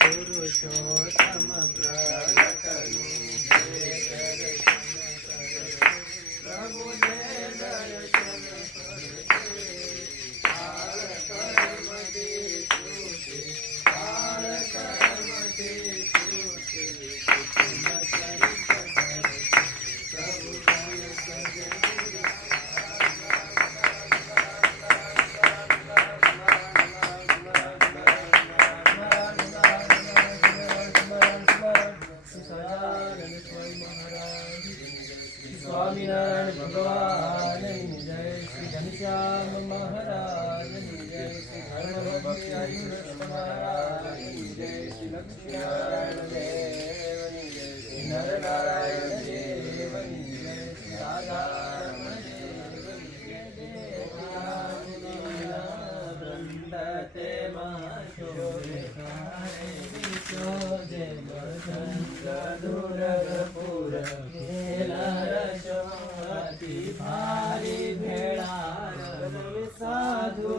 પુરુષોત્તમ स्वामीनारायण भगवान जय श्री घनश्याम महाराज जय श्री धर्मभक्ति महाराज जय श्री लक्ष्मी नारायण देव जय श्री नर नारायण देव जय श्री राधा वृंदते जय दूरपुर भारी भेड़ा साधु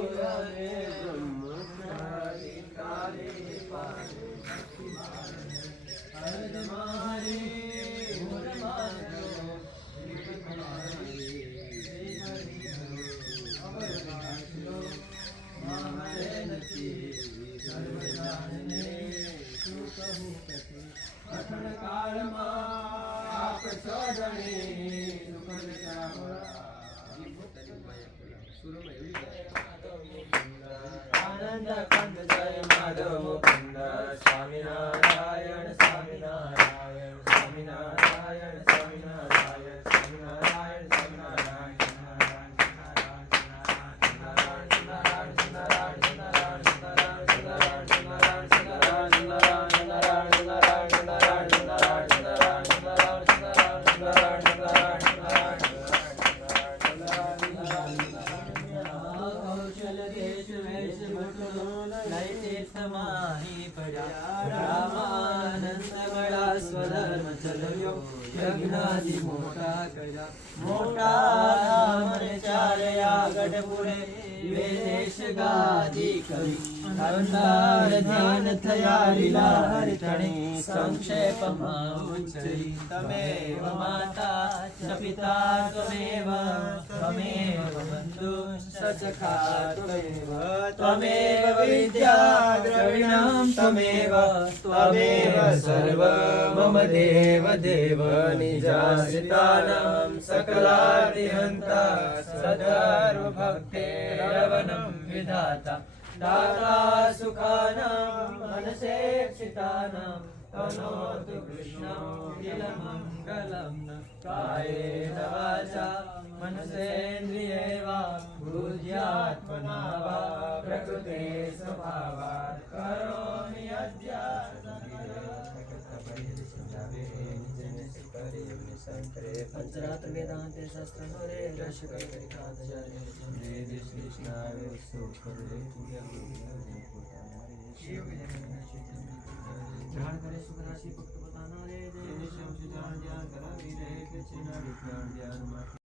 आनंद कंद जय माधव मुकुंद स्वामी नारायण स्वामी नारायण स्वामी नारायण स्वामी नारायण स्वामी नारायण स्वामी नारायण रामानंद मला स्वधर्म चलयो यज्ञादि मोठा करा मोठा मन चारया गढ़पुरे वेदेश गादी करी अंधार ध्यान थया लीला हरितणे संक्षेप उच्चरी तमेव माता च पिता त्वमेव त्वमेव बन्धु सखा त्वमेव विद्या द्रविणं त्वमेव त्वमेव सर्व मम देव देव निजासितानां सकलातिहन्ता सदर्वभक्तेरवनं विधाता दाता सुखानां मनसेक्षितानां तनोतु कृष्णं किलमङ्गलं कायेन वाचा मनसेन्द्रिये वा बुद्ध्यात्मना वा प्रकृते स्वभावात् करोमि यद्य पंचरात्र वेदांते शास्त्रनोरे रसकरिकाचार्य वेद श्री कृष्णावे सुखरे ध्यान करे सुख राशि भक्त बताना रे जय श्याम ध्यान करा वीरे कृष्ण ध्यान